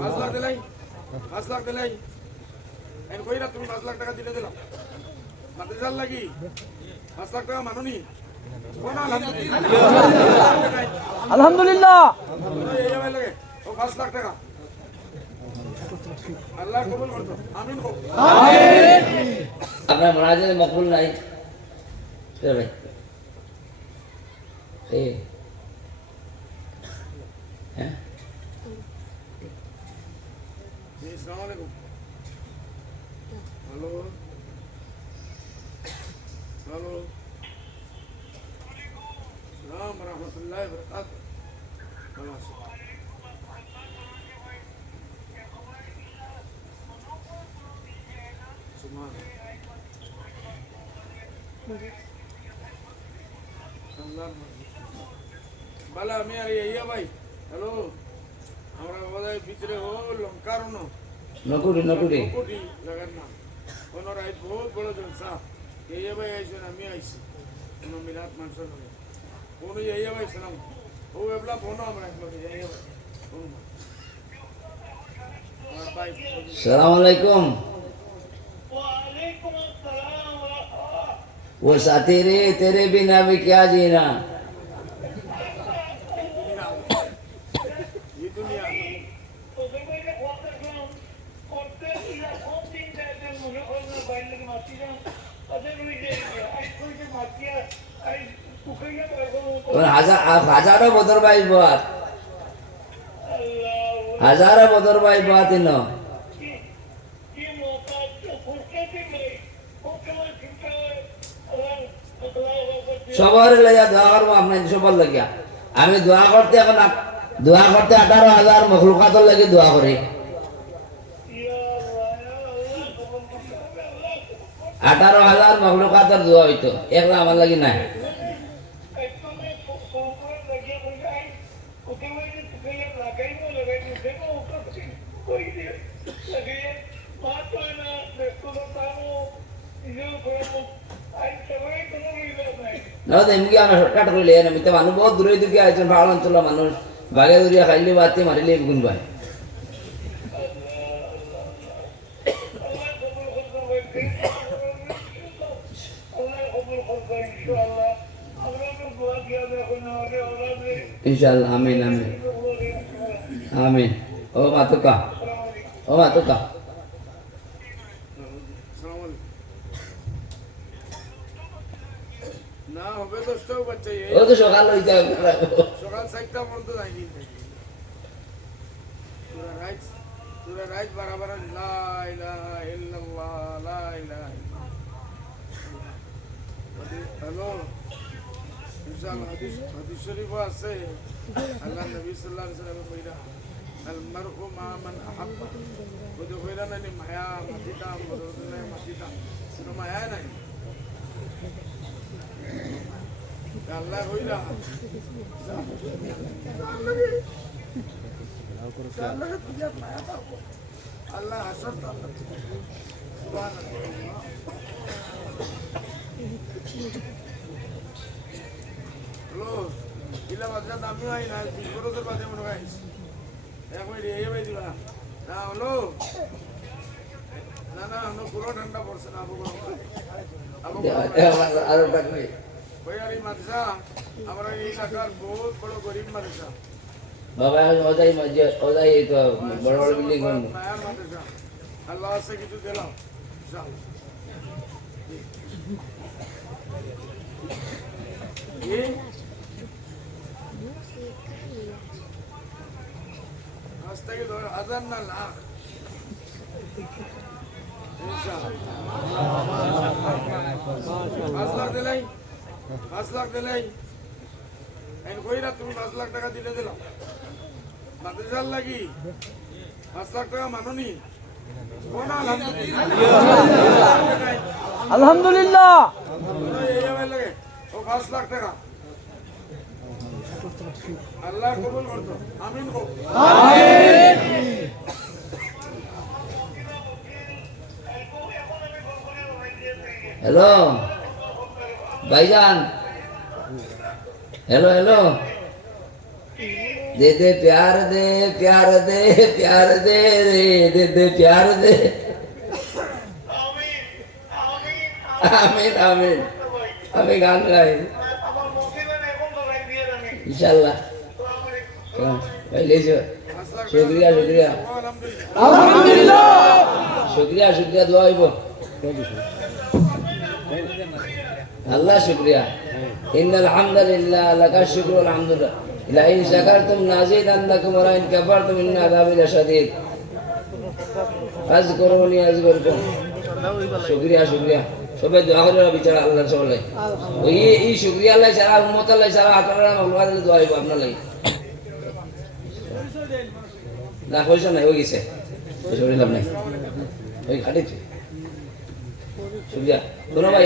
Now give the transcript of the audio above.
পাঁচ লাখ দিলাই 5 লাখ দিলাই এন কইরা তুমি 5 লাখ টাকা দিলে দিলাম মাতে জাল লাগি 5 লাখ টাকা মানুনি কোন আলহামদুলিল্লাহ এই ভাই লাগে ও 5 লাখ টাকা আল্লাহ কবুল করতো আমিন হোক আমিন আপনার মুনাজাতে মকবুল নাই চল ভাই এই হ্যাঁ আসসালামু আলাইকুম হ্যালো হ্যালো সালাম রাহমাতুল্লাহি ওয়া বারাকাতুহু ভালো আছি সুবহান আল্লাহ বালা আমি আর ইয়া ভাই হ্যালো আমরা বাবাদের ভিতরে ও লঙ্কার নকুড়ি নকুড়ি কোটি লাগার না কোন রাইত বহুত বড় জলসা ইয়া ভাই আইছেন আমি আইছি কোন মিলাদ মানুষের লগে কোন ইয়া ভাই সালাম ও এবলা ফোন আমরা একলগে ইয়া ভাই আর ভাই अस्सलाम वालेकुम वालेकुम अस्सलाम वो साथी रे तेरे बिना भी क्या जीना ये दुनिया तो देखो ये वाटर ग्राउंड করতে ইয়া কোন দিন যাবে মনে হয় না বাইরে মাটি না ওদের ওই যে আই কই যে মাটি আই কুকাইয়া और हजारों बदर भाई बात আল্লাহ हजारों बदर भाई बात इन কি মৌকা ফুরসত নেই ওখানে চিন্তা আল্লাহ সবার লাগা দোয়া করবো আপনার সবার লাগিয়া আমি দোয়া করতে এখন দোয়া করতে 18,000 মখলুকাতের লাগি দোয়া করি 18,000 মখলুকাতের দোয়া হইতো একলা আমার লাগি নাই না এমনি আমরা শর্টকাট করলে আমি তো মানুষ বহুত দূরে দূরে আইছেন পাহাড় অঞ্চলের মানুষ বাগে দূরিয়া খাইলে বাতি মারিলে গুণ ভাই ইনশাআল্লাহ আমিন আমিন আমিন ও মাতুকা আসসালামু আলাইকুম না হবে 10টাও বাচ্চা ও তো সকাল হইতে হবে সকাল 7টা পর্যন্ত যাইনি পুরা রাত বারবার লা ইলাহা ইল্লাল্লাহ লা ইলাহা হ্যালো ইনশাআল্লাহ হাদিস শরীফ আছে আল্লাহ নবী সাল্লাল্লাহু আলাইহি ওয়াসাল্লাম কইরা আল মারউ মা মান আহাব্বা ওদের কইরা না নি মায়া মাটিটা মরদনে মাটিটা কোনো মায়া নাই আল্লাহ কইরা আল্লাহ হাসর আল্লাহ সুবহানাল্লাহ হ্যালো ইলা বাজা দামি হয় না 20 বছর বাদে মনে হয় এক মিনিট এই ভাই দিবা না হলো না আমরা পুরো ঠান্ডা পড়ছে না আরো টাকা বয়ারি মাদ্রাসা আমরা এই এলাকার বহুত বড় গরিব মাদ্রাসা বাবা ওদাই ওদাই তো বড় বড় বিল্ডিং মায়া মাদ্রাসা আল্লাহ সে কিছু দিলাম ये हस्ते के 2000 ना लाख 5 লাখ দিলাই 5 লাখ দিলাই এন কইরা তুমি 5 লাখ টাকা দিলে দিলাম মাতে জাল লাগি 5 লাখ টাকা মানুনি কোন আলহামদুলিল্লাহ এই ভাই লাগে ও 5 লাখ টাকা আল্লাহ কবুল করতো আমিন হোক আমিন हेलो भाईजान हेलो हेलो दे प्यार दे प्यार दे प्यार दे रे दे प्यार दे आमीन आमीन আমি গান গাই আমার মুখে মানে এখন তো লাইন দিয়ে জানি ইনশাআল্লাহ पहले से शुक्रिया शुक्रिया আলহামদুলিল্লাহ शुक्रिया शुक्रिया दुआ हो अल्लाह शुक्रिया इन्नल हम्दुलिल्लाह लका शुक्र वल हम्दुलिल्लाह ला इन शकरतुम नाज़िदन्नकुम व ला इन कफरतुम इन्न अज़ाबी लशदीद अज़कुरुनी अज़कुरकुम शुक्रिया शुक्रिया সবাই দোয়া করে বিচারা আল্লাহর সবলে ওই এই শুকরিয়া আল্লাহ সারা উম্মত আল্লাহ সারা আপনারা মাওলা দিলে দোয়া হইব আপনার লাগি না পয়সা নাই হয়ে গেছে পয়সা লাভ নাই ওই খাটি শুকরিয়া শোনো ভাই